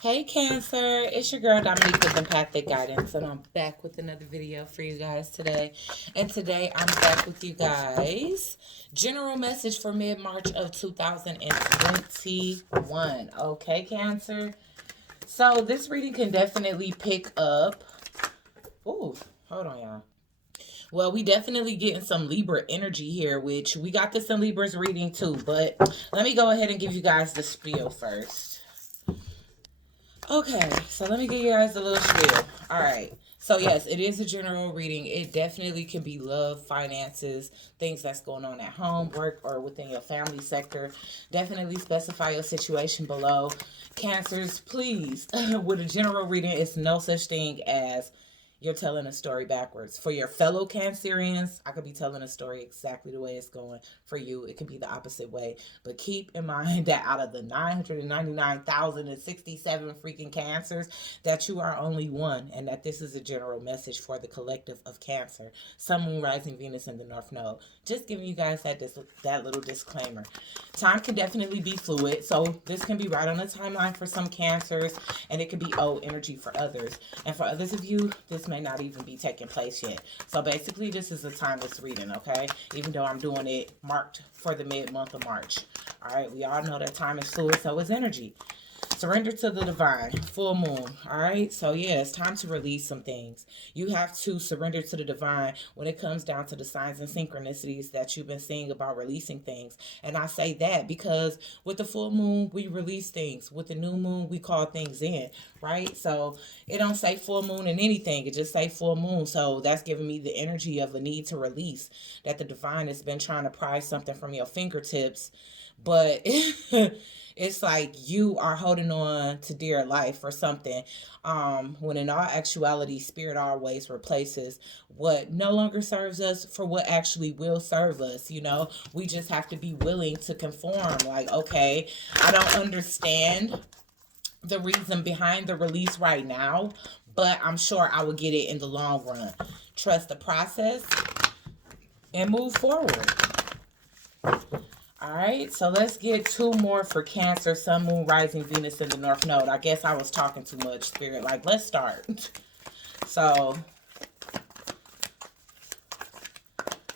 Hey Cancer, it's your girl Dominique with Empathic Guidance, and I'm back with another video for you guys today. And today I'm back with you guys. General message for mid-March of 2021. Okay, Cancer? So this reading can definitely pick up. Ooh, hold on, y'all. Well, we definitely getting some Libra energy here, which we got this in Libra's reading too. But let me go ahead and give you guys the spiel first. Okay, so let me give you guys a little spiel. All right. So yes, it is a general reading. It definitely can be love, finances, things that's going on at home, work, or within your family sector. Definitely specify your situation below. Cancers, please, with a general reading, it's no such thing as you're telling a story backwards. For your fellow Cancerians, I could be telling a story exactly the way it's going. For you, it could be the opposite way. But keep in mind that out of the 999,067 freaking Cancers, that you are only one, and that this is a general message for the collective of Cancer. Sun, Moon, Rising, Venus in the North Node. Just giving you guys that little disclaimer. Time can definitely be fluid, so this can be right on the timeline for some Cancers, and it could be old energy for others. And for others of you, this may not even be taking place yet. So basically, this is a timeless reading, okay? Even though I'm doing it marked for the mid-month of March. All right, we all know that time is fluid, so is energy. Surrender to the divine. Full moon. All right. So, yeah, it's time to release some things. You have to surrender to the divine when it comes down to the signs and synchronicities that you've been seeing about releasing things. And I say that because with the full moon, we release things. With the new moon, we call things in. Right. So, it don't say full moon in anything. It just say full moon. So, that's giving me the energy of a need to release. That the divine has been trying to pry something from your fingertips. But it's like you are holding on to dear life or something, when in all actuality spirit always replaces what no longer serves us for what actually will serve us. We just have to be willing to conform. Like, okay, I don't understand the reason behind the release right now, but I'm sure I will get it in the long run. Trust the process and move forward. All right, so let's get two more for Cancer, Sun, Moon, Rising, Venus in the North Node. I guess I was talking too much, Spirit. Like, let's start. So,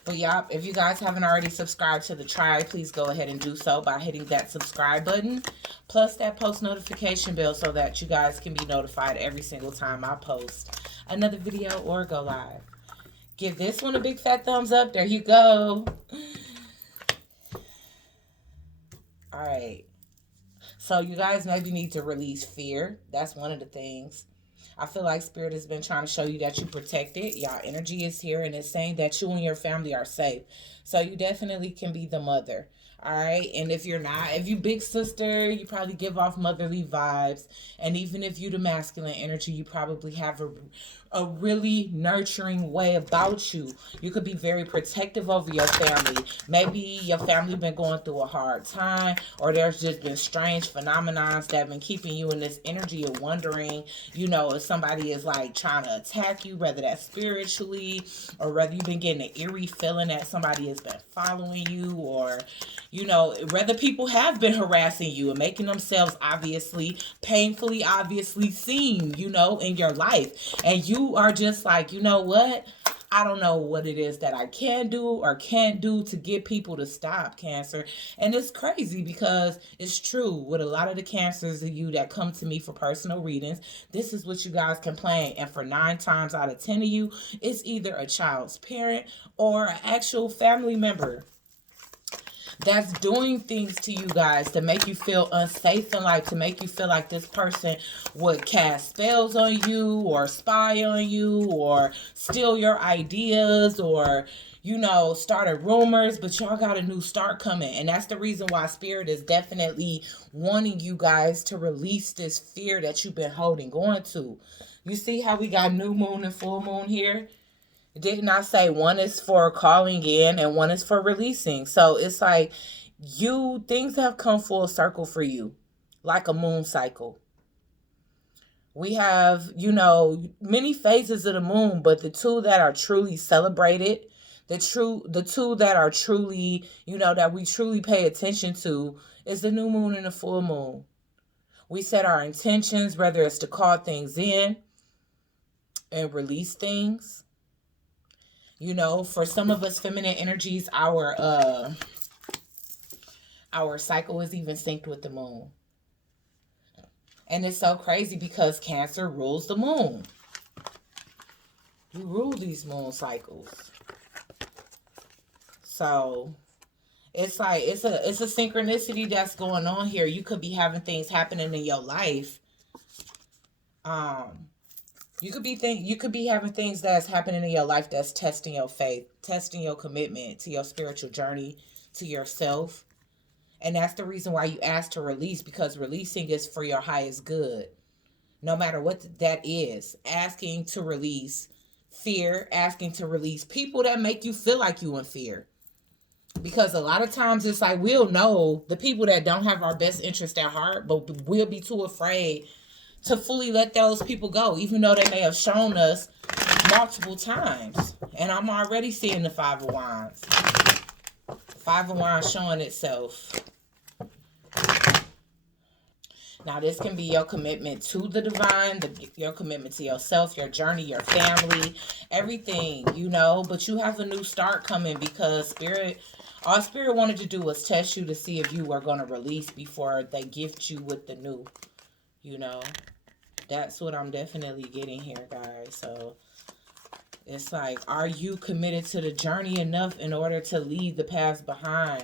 but yeah, if you guys haven't already subscribed to the tribe, please go ahead and do so by hitting that subscribe button, plus that post notification bell so that you guys can be notified every single time I post another video or go live. Give this one a big fat thumbs up. There you go. All right. So you guys maybe need to release fear. That's one of the things. I feel like Spirit has been trying to show you that you protected. Y'all energy is here and it's saying that you and your family are safe. So you definitely can be the mother. All right. And if you're not, if you big sister, you probably give off motherly vibes. And even if you the masculine energy, you probably have a really nurturing way about you. You could be very protective over your family. Maybe your family been going through a hard time, or there's just been strange phenomena that have been keeping you in this energy of wondering, if somebody is like trying to attack you, whether that's spiritually, or whether you've been getting an eerie feeling that somebody has been following you, or whether people have been harassing you and making themselves painfully obviously seen, in your life. And you are just like, you know what? I don't know what it is that I can do or can't do to get people to stop, Cancer. And it's crazy because it's true with a lot of the Cancers of you that come to me for personal readings. This is what you guys complain. And for 9 times out of 10 of you, it's either a child's parent or an actual family member that's doing things to you guys to make you feel unsafe in life, to make you feel like this person would cast spells on you or spy on you or steal your ideas or started rumors. But y'all got a new start coming, and that's the reason why Spirit is definitely wanting you guys to release this fear that you've been holding on to. You see how we got new moon and full moon here? Did not say one is for calling in and one is for releasing. So it's like things have come full circle for you, like a moon cycle. We have, many phases of the moon, but the two that are truly celebrated, the two that are truly, that we truly pay attention to is the new moon and the full moon. We set our intentions, whether it's to call things in and release things. You know, for some of us feminine energies, our cycle is even synced with the moon. And it's so crazy because Cancer rules the moon. You rule these moon cycles. So it's like it's a synchronicity that's going on here. You could be having things happening in your life. You could be having things that's happening in your life that's testing your faith, testing your commitment to your spiritual journey, to yourself. And that's the reason why you ask to release, because releasing is for your highest good. No matter what that is. Asking to release fear, asking to release people that make you feel like you in fear. Because a lot of times it's like we'll know the people that don't have our best interest at heart, but we'll be too afraid to fully let those people go, even though they may have shown us multiple times. And I'm already seeing the Five of Wands. Five of Wands showing itself. Now, this can be your commitment to the divine, your commitment to yourself, your journey, your family, everything, you know. But you have a new start coming because all Spirit wanted to do was test you to see if you were going to release before they gift you with the new, you know. That's what I'm definitely getting here, guys. So it's like, are you committed to the journey enough in order to leave the past behind?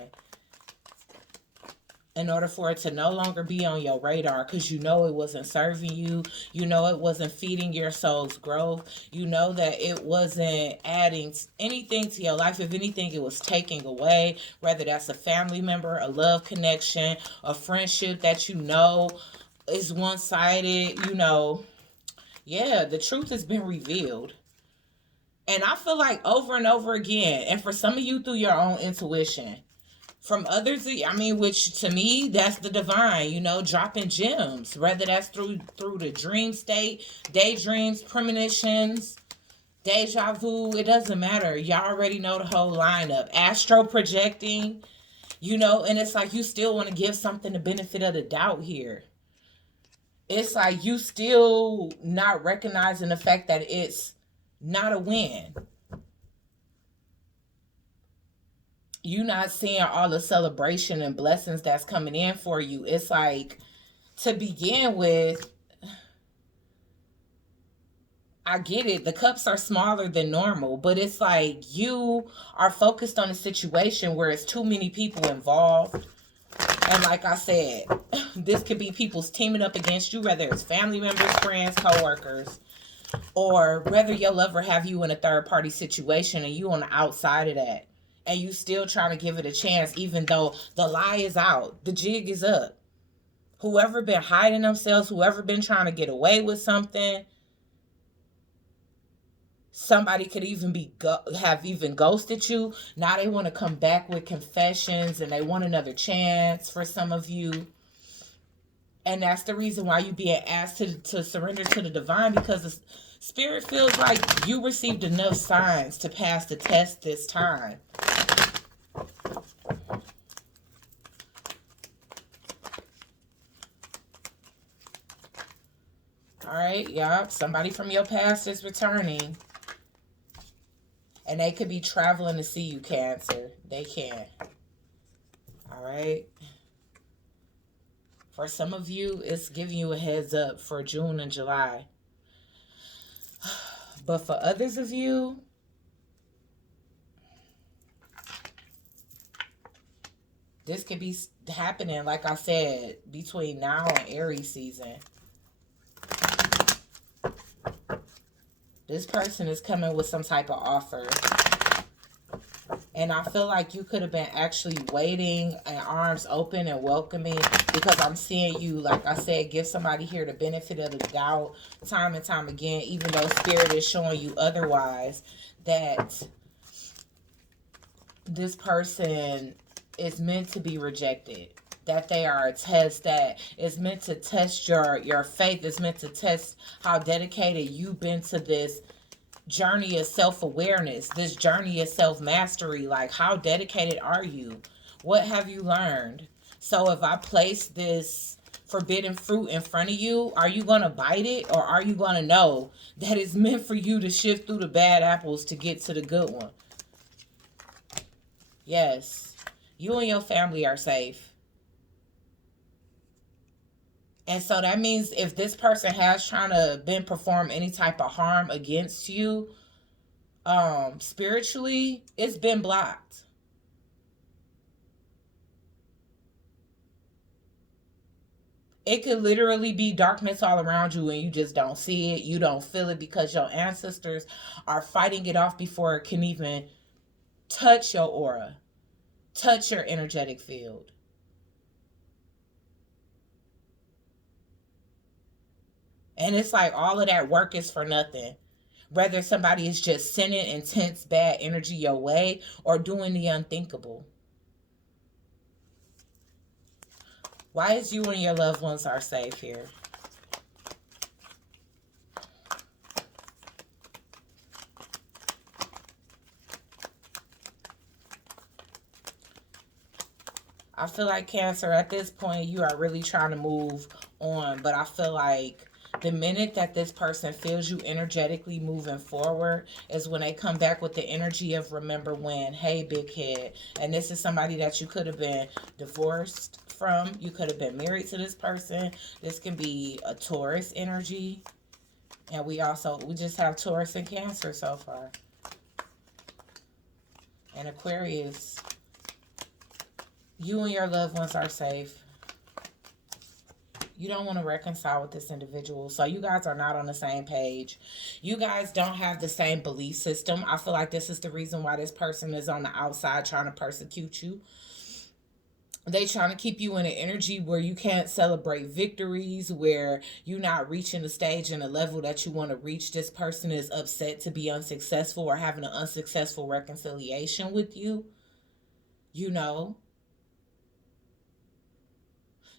In order for it to no longer be on your radar, because you know it wasn't serving you. You know it wasn't feeding your soul's growth. You know that it wasn't adding anything to your life. If anything, it was taking away. Whether that's a family member, a love connection, a friendship that you know is one-sided, you know. Yeah, the truth has been revealed. And I feel like over and over again, and for some of you through your own intuition, from others, I mean, which to me, that's the divine, you know, dropping gems. Whether that's through the dream state, daydreams, premonitions, deja vu, it doesn't matter. Y'all already know the whole lineup. Astro projecting, you know, and it's like you still want to give something the benefit of the doubt here. It's like you still not recognizing the fact that it's not a win. You not seeing all the celebration and blessings that's coming in for you. It's like, to begin with, I get it. The cups are smaller than normal, but it's like you are focused on a situation where it's too many people involved. And like I said, this could be people's teaming up against you, whether it's family members, friends, co-workers, or whether your lover have you in a third-party situation and you on the outside of that. And you still trying to give it a chance, even though the lie is out. The jig is up. Whoever been hiding themselves, whoever been trying to get away with something, somebody could even have even ghosted you. Now they want to come back with confessions and they want another chance for some of you. And that's the reason why you being asked to surrender to the divine, because the Spirit feels like you received enough signs to pass the test this time. All right, y'all. Somebody from your past is returning. And they could be traveling to see you, Cancer. They can. All right. For some of you, it's giving you a heads up for June and July. But for others of you, this could be happening, like I said, between now and Aries season. This person is coming with some type of offer. And I feel like you could have been actually waiting and arms open and welcoming, because I'm seeing you, like I said, give somebody here the benefit of the doubt time and time again, even though Spirit is showing you otherwise, that this person is meant to be rejected. That they are a test, that is meant to test your faith. It's meant to test how dedicated you've been to this journey of self-awareness, this journey of self-mastery. Like, how dedicated are you? What have you learned? So if I place this forbidden fruit in front of you, are you going to bite it, or are you going to know that it's meant for you to shift through the bad apples to get to the good one? Yes, you and your family are safe. And so that means if this person has trying to been perform any type of harm against you, spiritually, it's been blocked. It could literally be darkness all around you and you just don't see it. You don't feel it because your ancestors are fighting it off before it can even touch your aura, touch your energetic field. And it's like all of that work is for nothing. Whether somebody is just sending intense bad energy your way or doing the unthinkable. Why is you and your loved ones are safe here? I feel like Cancer, at this point, you are really trying to move on. But I feel like the minute that this person feels you energetically moving forward is when they come back with the energy of remember when, hey, big head. And this is somebody that you could have been divorced from. You could have been married to this person. This can be a Taurus energy. And we just have Taurus and Cancer so far. And Aquarius. You and your loved ones are safe. You don't want to reconcile with this individual. So you guys are not on the same page. You guys don't have the same belief system. I feel like this is the reason why this person is on the outside trying to persecute you. They trying to keep you in an energy where you can't celebrate victories, where you're not reaching the stage and the level that you want to reach. This person is upset to be unsuccessful or having an unsuccessful reconciliation with you. You know,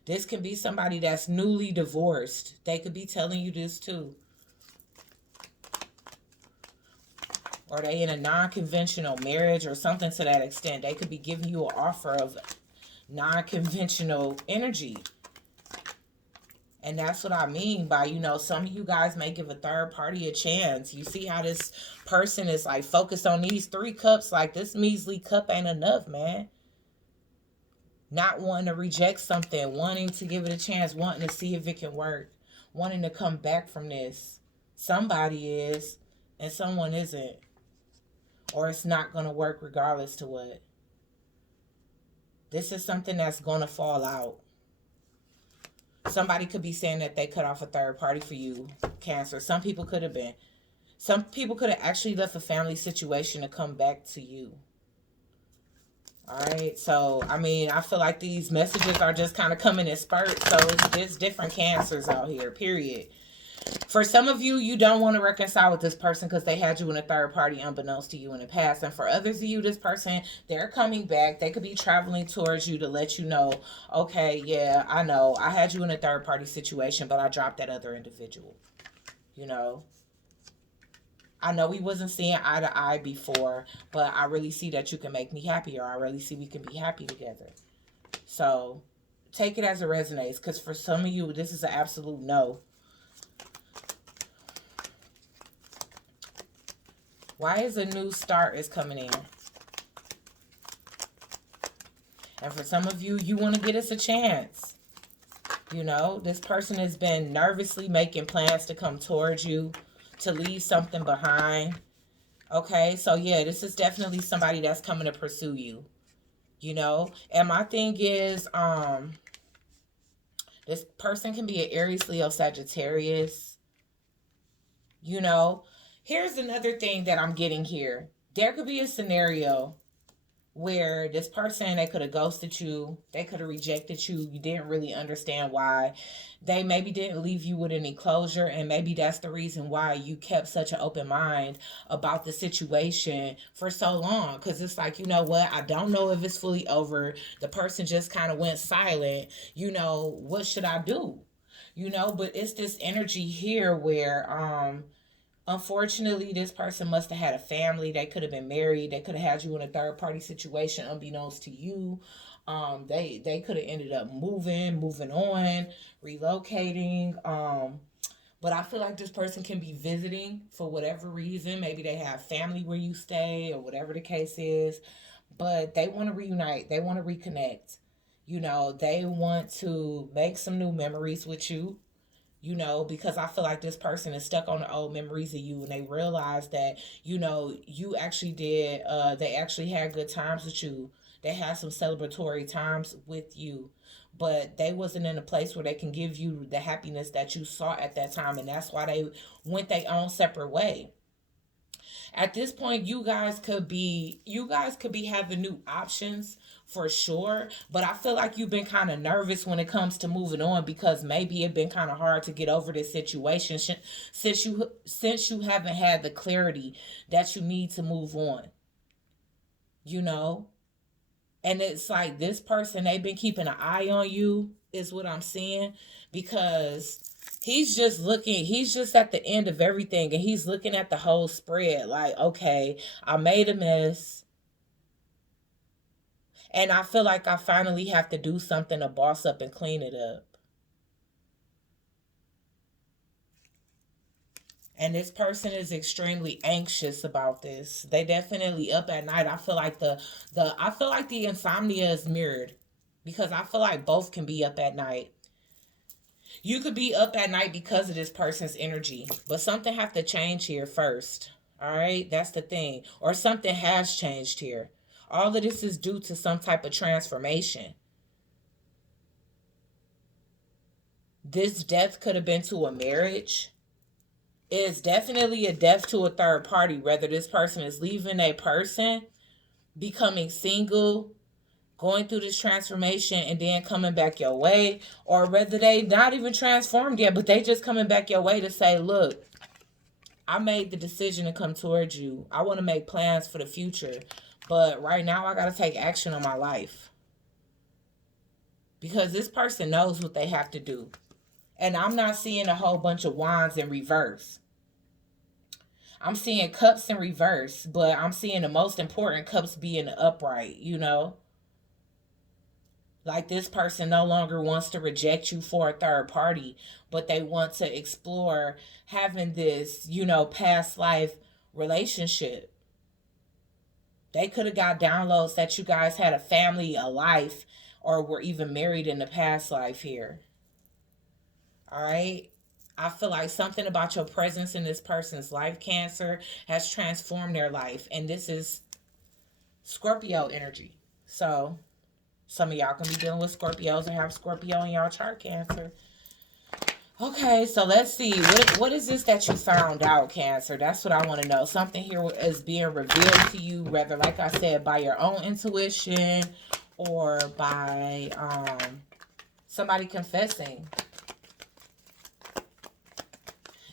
this can be somebody that's newly divorced. They could be telling you this too. Or they in a non-conventional marriage or something to that extent. They could be giving you an offer of non-conventional energy. And that's what I mean by, some of you guys may give a third party a chance. You see how this person is like focused on these 3 cups. Like this measly cup ain't enough, man. Not wanting to reject something, wanting to give it a chance, wanting to see if it can work, wanting to come back from this. Somebody is, and someone isn't. Or it's not going to work regardless to what. This is something that's going to fall out. Somebody could be saying that they cut off a third party for you, Cancer. Some people could have been. Some people could have actually left a family situation to come back to you. Alright, so, I feel like these messages are just kind of coming in spurts. So, it's just different Cancers out here, period. For some of you, you don't want to reconcile with this person because they had you in a third party unbeknownst to you in the past. And for others of you, this person, they're coming back. They could be traveling towards you to let you know, okay, yeah, I know. I had you in a third party situation, but I dropped that other individual. I know we wasn't seeing eye to eye before, but I really see that you can make me happier. I really see we can be happy together. So take it as it resonates, because for some of you, this is an absolute no. Why is a new start is coming in? And for some of you, you want to get us a chance. This person has been nervously making plans to come towards you, to leave something behind. Okay, so yeah, this is definitely somebody that's coming to pursue you. And my thing is, this person can be an Aries, Leo, Sagittarius. Here's another thing that I'm getting here. There could be a scenario where this person, they could have ghosted you. They could have rejected you. You didn't really understand why. They maybe didn't leave you with any closure. And maybe that's the reason why you kept such an open mind about the situation for so long. Because it's like, you know what? I don't know if it's fully over. The person just kind of went silent. What should I do? But it's this energy here where, unfortunately, this person must have had a family. They could have been married. They could have had you in a third party situation unbeknownst to you. They could have ended up moving on, relocating. But I feel like this person can be visiting for whatever reason. Maybe they have family where you stay or whatever the case is. But they want to reunite. They want to reconnect. They want to make some new memories with you. Because I feel like this person is stuck on the old memories of you, and they realize that, you actually did, they actually had good times with you. They had some celebratory times with you, but they wasn't in a place where they can give you the happiness that you saw at that time, and that's why they went their own separate way. At this point, you guys could be having new options for sure, but I feel like you've been kind of nervous when it comes to moving on, because maybe it's been kind of hard to get over this situation since you haven't had the clarity that you need to move on, you know and it's like this person, they've been keeping an eye on you, is what I'm seeing, because he's just at the end of everything, and he's looking at the whole spread like, okay, I made a mess, and I feel like I finally have to do something to boss up and clean it up. And this person is extremely anxious about this. They definitely up at night. I feel like the insomnia is mirrored, because I feel like both can be up at night. You could be up at night because of this person's energy, but something have to change here first. All right, that's the thing. Or something has changed here. All of this is due to some type of transformation. This death could have been to a marriage. It's definitely a death to a third party, whether this person is leaving a person, becoming single, going through this transformation, and then coming back your way, or whether they not even transformed yet, but they just coming back your way to say, look, I made the decision to come towards you. I want to make plans for the future, but right now I got to take action on my life, because this person knows what they have to do. And I'm not seeing a whole bunch of wands in reverse. I'm seeing cups in reverse, but I'm seeing the most important cups being upright. Like this person no longer wants to reject you for a third party, but they want to explore having this past life relationship. They could have got downloads that you guys had a family, a life, or were even married in the past life here. All right. I feel like something about your presence in this person's life, Cancer, has transformed their life. And this is Scorpio energy. So some of y'all can be dealing with Scorpios or have Scorpio in y'all chart, Cancer. Okay, so let's see. What is this that you found out, Cancer? That's what I want to know. Something here is being revealed to you, whether, like I said, by your own intuition or by somebody confessing.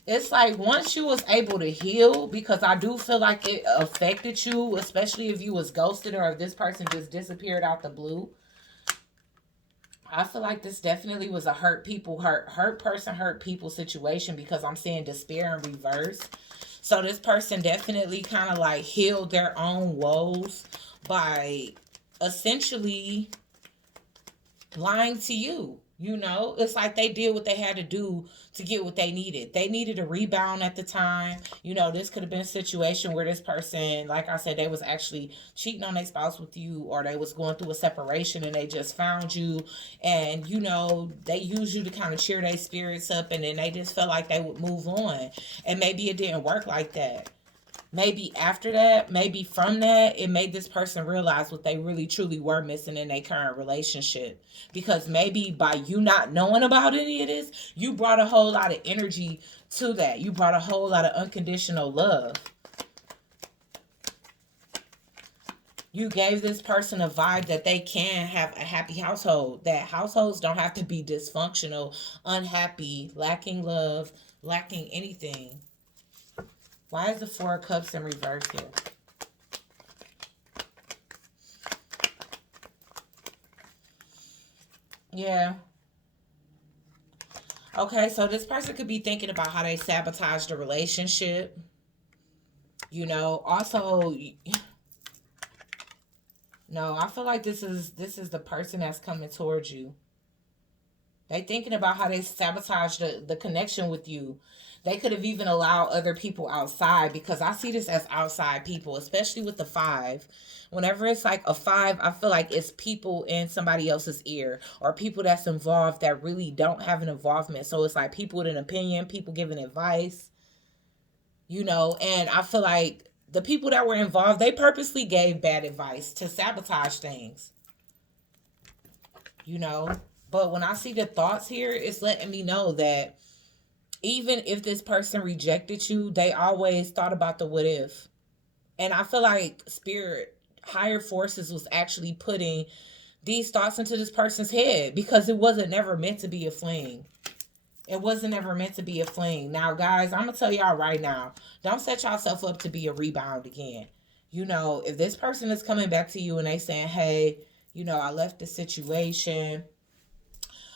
It's like once you was able to heal, because I do feel like it affected you, especially if you was ghosted or if this person just disappeared out the blue. I feel like this definitely was a hurt person, hurt people situation, because I'm seeing despair in reverse. So this person definitely kind of like healed their own woes by essentially lying to you. It's like they did what they had to do to get what they needed. They needed a rebound at the time. This could have been a situation where this person, like I said, they was actually cheating on their spouse with you, or they was going through a separation and they just found you, and they used you to kind of cheer their spirits up, and then they just felt like they would move on. And maybe it didn't work like that. Maybe after that, maybe from that, it made this person realize what they really truly were missing in their current relationship. Because maybe by you not knowing about any of this, you brought a whole lot of energy to that. You brought a whole lot of unconditional love. You gave this person a vibe that they can have a happy household. That households don't have to be dysfunctional, unhappy, lacking love, lacking anything. Why is the Four of Cups in reverse here? Yeah. Okay, so this person could be thinking about how they sabotaged the relationship. Also, No, I feel like this is the person that's coming towards you. They thinking about how they sabotage the connection with you. They could have even allowed other people outside, because I see this as outside people, especially with the five. Whenever it's like a five, I feel like it's people in somebody else's ear, or people that's involved that really don't have an involvement. So it's like people with an opinion, people giving advice, and I feel like the people that were involved, they purposely gave bad advice to sabotage things, you know. But when I see the thoughts here, it's letting me know that even if this person rejected you, they always thought about the what if. And I feel like spirit, higher forces, was actually putting these thoughts into this person's head, because it wasn't never meant to be a fling. It wasn't ever meant to be a fling. Now, guys, I'm going to tell y'all right now, don't set yourself up to be a rebound again. If this person is coming back to you and they saying, hey, I left the situation,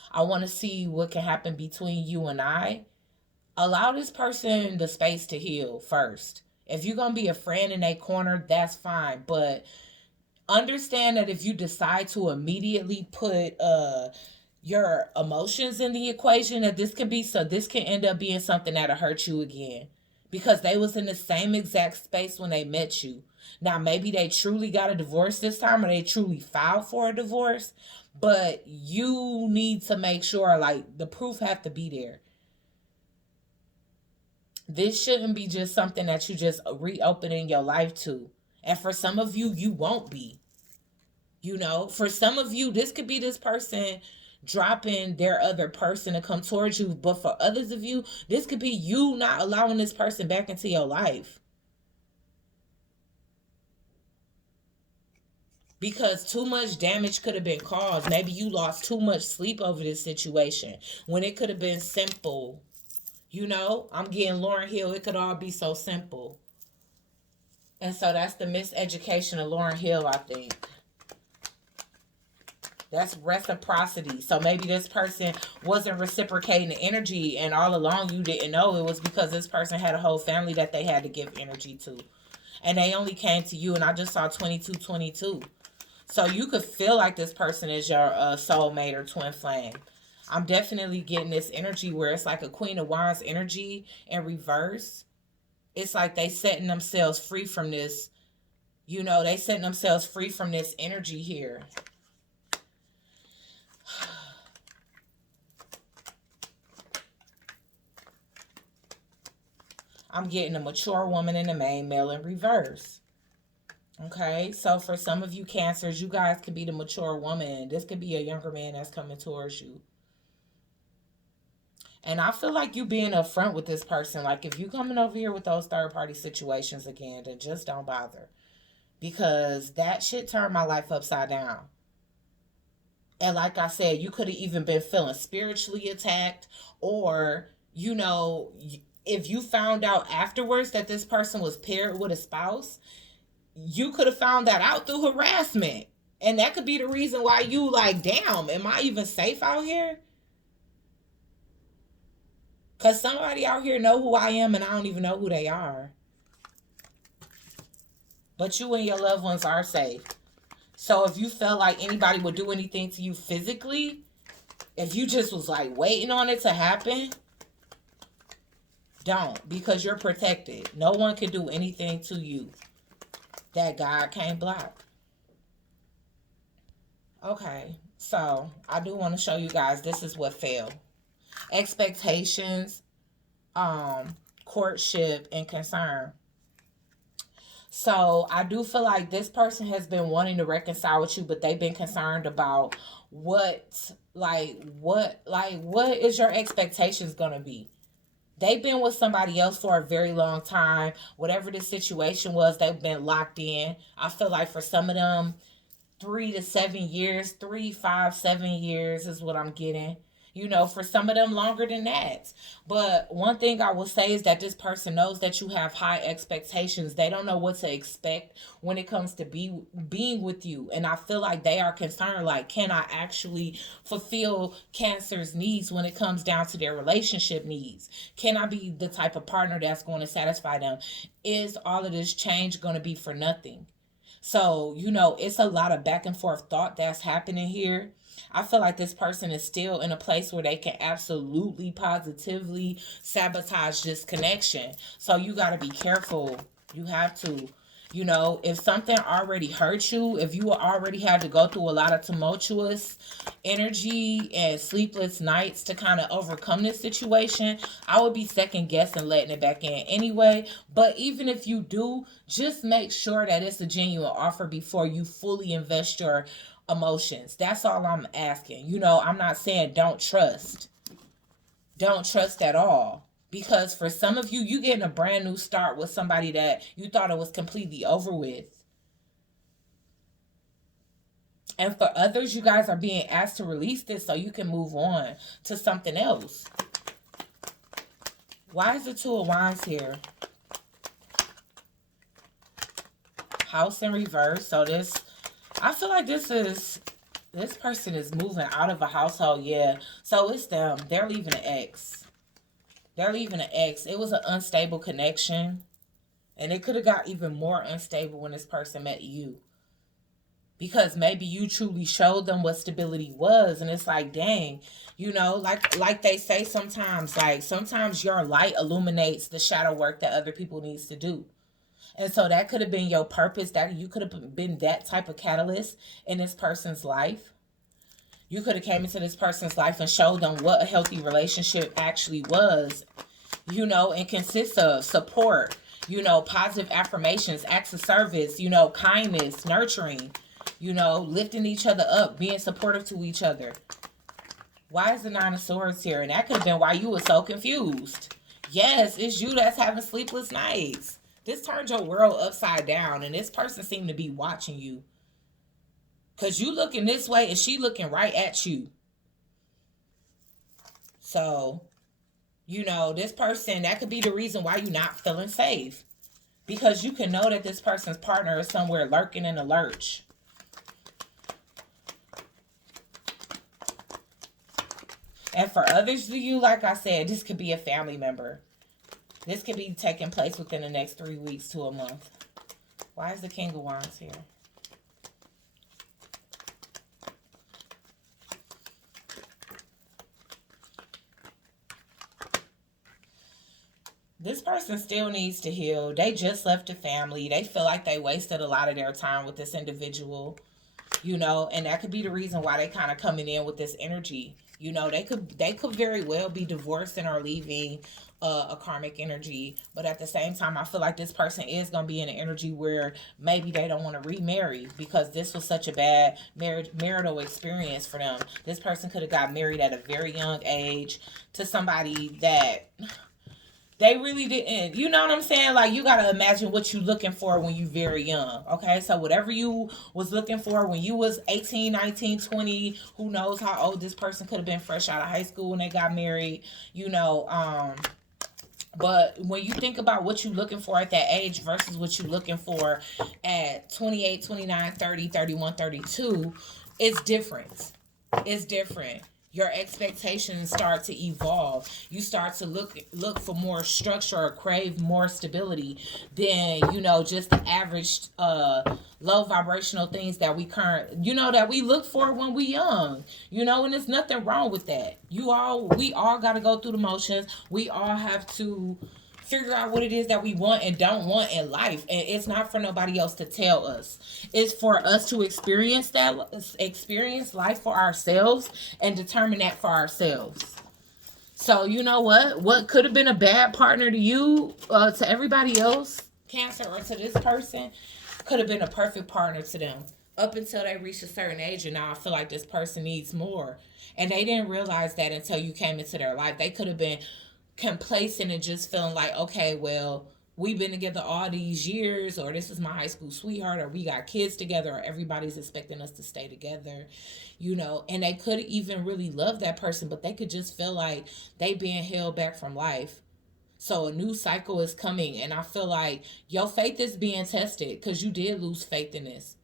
I want to see what can happen between you and I. Allow this person the space to heal first. If you're going to be a friend in a corner, that's fine. But understand that if you decide to immediately put your emotions in the equation, that this can end up being something that'll hurt you again, because they was in the same exact space when they met you. Now maybe they truly got a divorce this time, or they truly filed for a divorce, but you need to make sure, like, the proof have to be there. This shouldn't be just something that you just reopening your life to. And for some of you, you won't be. For some of you, this could be this person dropping their other person to come towards you. But for others of you, this could be you not allowing this person back into your life. Because too much damage could have been caused. Maybe you lost too much sleep over this situation, when it could have been simple. I'm getting Lauryn Hill. It could all be so simple. And so that's the miseducation of Lauryn Hill, I think. That's reciprocity. So maybe this person wasn't reciprocating the energy, and all along you didn't know it was because this person had a whole family that they had to give energy to. And they only came to you, and I just saw 2222. So you could feel like this person is your soulmate or twin flame. I'm definitely getting this energy where it's like a Queen of Wands energy in reverse. It's like they setting themselves free from this. They setting themselves free from this energy here. I'm getting a mature woman and a main male in reverse. Okay, so for some of you Cancers, you guys could be the mature woman. This could be a younger man that's coming towards you. And I feel like you being upfront with this person. Like, if you coming over here with those third party situations again, then just don't bother. Because that shit turned my life upside down. And like I said, you could have even been feeling spiritually attacked, or, if you found out afterwards that this person was paired with a spouse, you could have found that out through harassment. And that could be the reason why you like, damn, am I even safe out here? Because somebody out here know who I am, and I don't even know who they are. But you and your loved ones are safe. So if you felt like anybody would do anything to you physically, if you just was like waiting on it to happen, don't. Because you're protected. No one can do anything to you that God can't block. Okay, so I do want to show you guys, this is what failed. Expectations, courtship, and concern. So I do feel like this person has been wanting to reconcile with you, but they've been concerned about what is your expectations gonna be. They've been with somebody else for a very long time. Whatever the situation was, they've been locked in. I feel like for some of them, 3 to 7 years, 3, 5, 7 years is what I'm getting. For some of them longer than that. But one thing I will say is that this person knows that you have high expectations. They don't know what to expect when it comes to being with you. And I feel like they are concerned, like, can I actually fulfill Cancer's needs when it comes down to their relationship needs? Can I be the type of partner that's going to satisfy them? Is all of this change going to be for nothing? So, it's a lot of back and forth thought that's happening here. I feel like this person is still in a place where they can absolutely positively sabotage this connection. So you got to be careful. You have to. If something already hurt you, if you already had to go through a lot of tumultuous energy and sleepless nights to kind of overcome this situation, I would be second guessing letting it back in anyway. But even if you do, just make sure that it's a genuine offer before you fully invest your emotions. That's all I'm asking. I'm not saying don't trust. Don't trust at all. Because for some of you, you getting a brand new start with somebody that you thought it was completely over with. And for others, you guys are being asked to release this so you can move on to something else. Why is the Two of Wands here? House in reverse. So I feel like this person is moving out of a household. Yeah. So it's them. They're leaving an ex. They're leaving an ex. It was an unstable connection. And it could have got even more unstable when this person met you. Because maybe you truly showed them what stability was. And it's like, dang, like they say sometimes, like sometimes your light illuminates the shadow work that other people needs to do. And so that could have been your purpose. That you could have been that type of catalyst in this person's life. You could have came into this person's life and showed them what a healthy relationship actually was, and consists of support, positive affirmations, acts of service, kindness, nurturing, lifting each other up, being supportive to each other. Why is the Nine of Swords here? And that could have been why you were so confused. Yes, it's you that's having sleepless nights. This turned your world upside down, and this person seemed to be watching you. Because you looking this way and she looking right at you. So, this person, that could be the reason why you're not feeling safe. Because you can know that this person's partner is somewhere lurking in a lurch. And for others of you, like I said, this could be a family member. This could be taking place within the next 3 weeks to a month. Why is the King of Wands here? This person still needs to heal. They just left the family. They feel like they wasted a lot of their time with this individual, and that could be the reason why they kind of coming in with this energy. They could very well be divorcing or leaving a karmic energy, but at the same time, I feel like this person is going to be in an energy where maybe they don't want to remarry because this was such a bad marital experience for them. This person could have got married at a very young age to somebody that they really didn't. You know what I'm saying? Like, you got to imagine what you're looking for when you're very young. Okay? So whatever you was looking for when you was 18, 19, 20, who knows how old this person could have been fresh out of high school when they got married, but when you think about what you're looking for at that age versus what you're looking for at 28, 29, 30, 31, 32, it's different. It's different. Your expectations start to evolve. You start to look for more structure or crave more stability than, just the average low vibrational things that that we look for when we young. And there's nothing wrong with that. We all got to go through the motions. We all have to figure out what it is that we want and don't want in life, and it's not for nobody else to tell us. It's for us to experience life for ourselves and determine that for ourselves. So you know what could have been a bad partner to you, to everybody else, Cancer, or to this person, could have been a perfect partner to them up until they reached a certain age. And now I feel like this person needs more, and they didn't realize that until you came into their life. They could have been complacent and just feeling like, okay, well, we've been together all these years, or this is my high school sweetheart, or we got kids together, or everybody's expecting us to stay together, and they could even really love that person, but they could just feel like they being held back from life. So a new cycle is coming, and I feel like your faith is being tested because you did lose faith in this.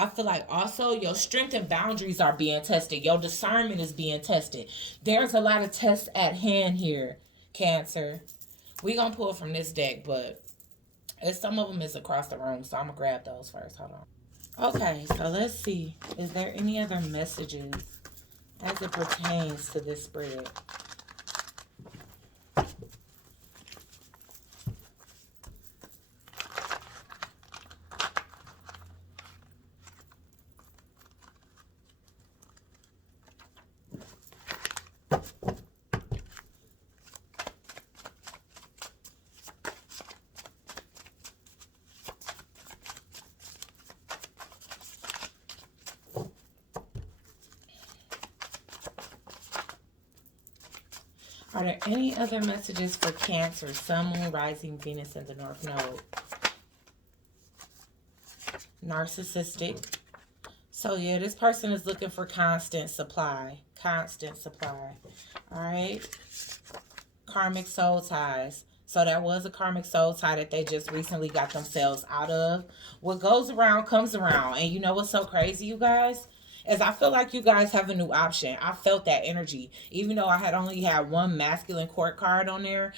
I feel like also your strength and boundaries are being tested. Your discernment is being tested. There's a lot of tests at hand here, Cancer. We're going to pull from this deck, but And some of them is across the room, so I'm going to grab those first. Hold on. Okay, so let's see. Is there any other messages as it pertains to this spread? Are there any other messages for Cancer, Sun, Moon, Rising, Venus, and the North Node? Narcissistic. So, yeah, this person is looking for constant supply. Constant supply. All right. Karmic soul ties. So that was a karmic soul tie that they just recently got themselves out of. What goes around comes around. And you know what's so crazy, you guys? Is I feel like you guys have a new option. I felt that energy. Even though I had only had one masculine court card on there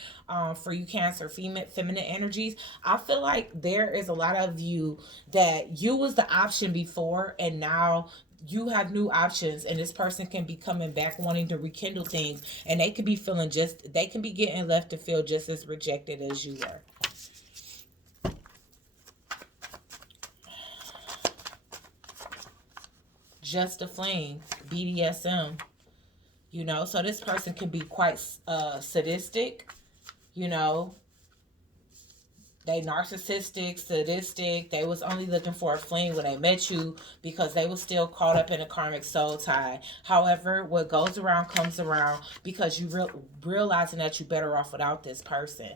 for you Cancer feminine energies, I feel like there is a lot of you that you was the option before and now you have new options, and this person can be coming back wanting to rekindle things, and they could be feeling just, they can be getting left to feel just as rejected as you were. Just a flame, BDSM, you know, so this person can be quite sadistic, you know, they narcissistic, sadistic. They was only looking for a fling when they met you because they was still caught up in a karmic soul tie. However, what goes around comes around because you realizing that you're better off without this person.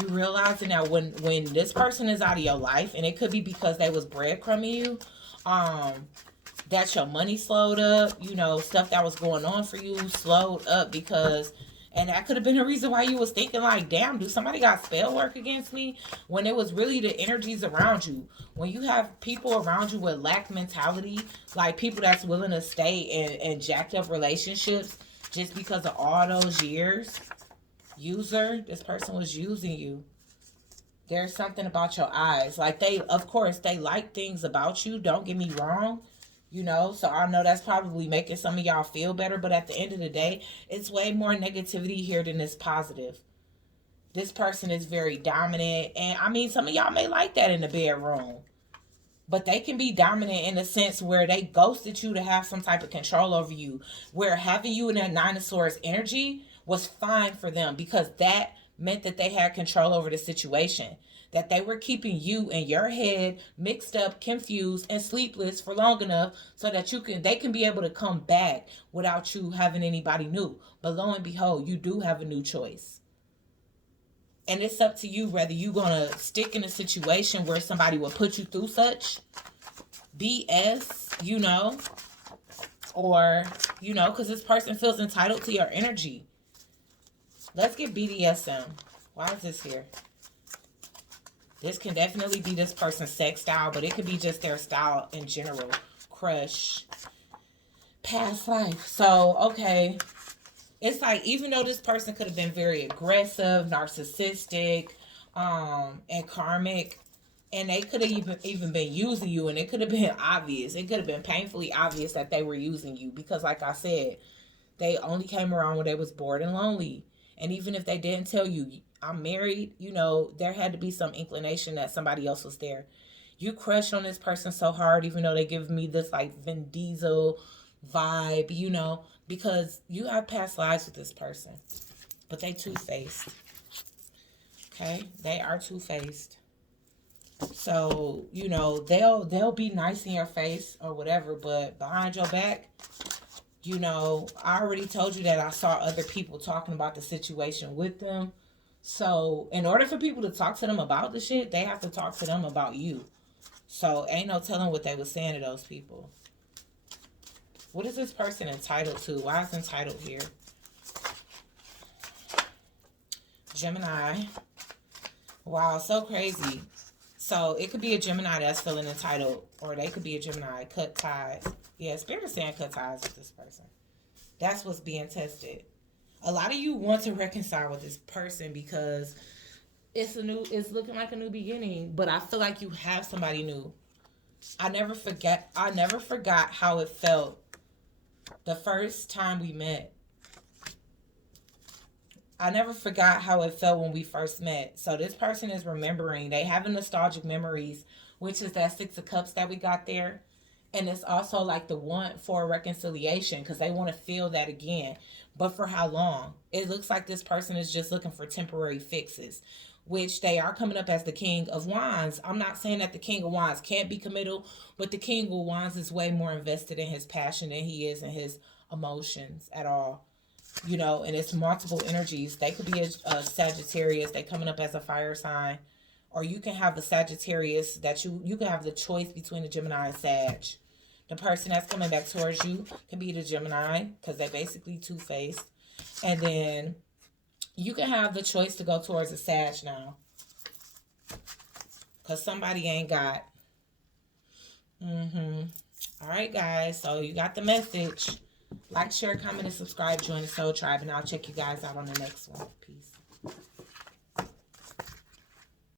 You realizing that when this person is out of your life, and it could be because they was breadcrumbing you, that your money slowed up, you know, stuff that was going on for you slowed up because, and that could have been a reason why you was thinking like, damn, do somebody got spell work against me? When it was really the energies around you. When you have people around you with lack mentality, like people that's willing to stay in jacked up relationships just because of all those years. User, this person was using you. There's something about your eyes. Like they, of course, they like things about you. Don't get me wrong. You know, so I know that's probably making some of y'all feel better, but at the end of the day, it's way more negativity here than it's positive. This person is very dominant, and I mean, some of y'all may like that in the bedroom, but they can be dominant in a sense where they ghosted you to have some type of control over you, where having you in that Nine of Swords energy was fine for them because that meant that they had control over the situation, that they were keeping you in your head mixed up, confused, and sleepless for long enough so that they can be able to come back without you having anybody new. But lo and behold, you do have a new choice. And it's up to you whether you're going to stick in a situation where somebody will put you through such BS, you know, or, you know, because this person feels entitled to your energy. Let's get BDSM. Why is this here? This can definitely be this person's sex style, but it could be just their style in general. Crush. Past life. So, okay. It's like, even though this person could have been very aggressive, narcissistic, and karmic, and they could have even been using you, and it could have been obvious. It could have been painfully obvious that they were using you because, like I said, they only came around when they was bored and lonely. And even if they didn't tell you, I'm married, you know, there had to be some inclination that somebody else was there. You crushed on this person so hard, even though they give me this like Vin Diesel vibe, you know, because you have past lives with this person. But they two-faced. Okay? They are two-faced. So, you know, they'll be nice in your face or whatever, but behind your back, you know, I already told you that I saw other people talking about the situation with them. So, in order for people to talk to them about the shit, they have to talk to them about you. So, ain't no telling what they were saying to those people. What is this person entitled to? Why is entitled here? Gemini. Wow, so crazy. So, it could be a Gemini that's feeling entitled, or they could be a Gemini. Cut ties. Yeah, Spirit is saying cut ties with this person. That's what's being tested. A lot of you want to reconcile with this person because It's looking like a new beginning, but I feel like you have somebody new. I never forgot how it felt the first time we met. I never forgot how it felt when we first met. So this person is remembering. They have nostalgic memories, which is that Six of Cups that we got there. And it's also like the want for reconciliation because they want to feel that again. But for how long? It looks like this person is just looking for temporary fixes, which they are coming up as the King of Wands. I'm not saying that the King of Wands can't be committal, but the King of Wands is way more invested in his passion than he is in his emotions at all. You know, and it's multiple energies. They could be a Sagittarius. They coming up as a fire sign. Or you can have a Sagittarius that you can have the choice between a Gemini and Sag. The person that's coming back towards you can be the Gemini because they're basically two-faced. And then you can have the choice to go towards a Sag now. Because somebody ain't got. All right, guys. So you got the message. Like, share, comment, and subscribe. Join the Soul Tribe. And I'll check you guys out on the next one. Peace.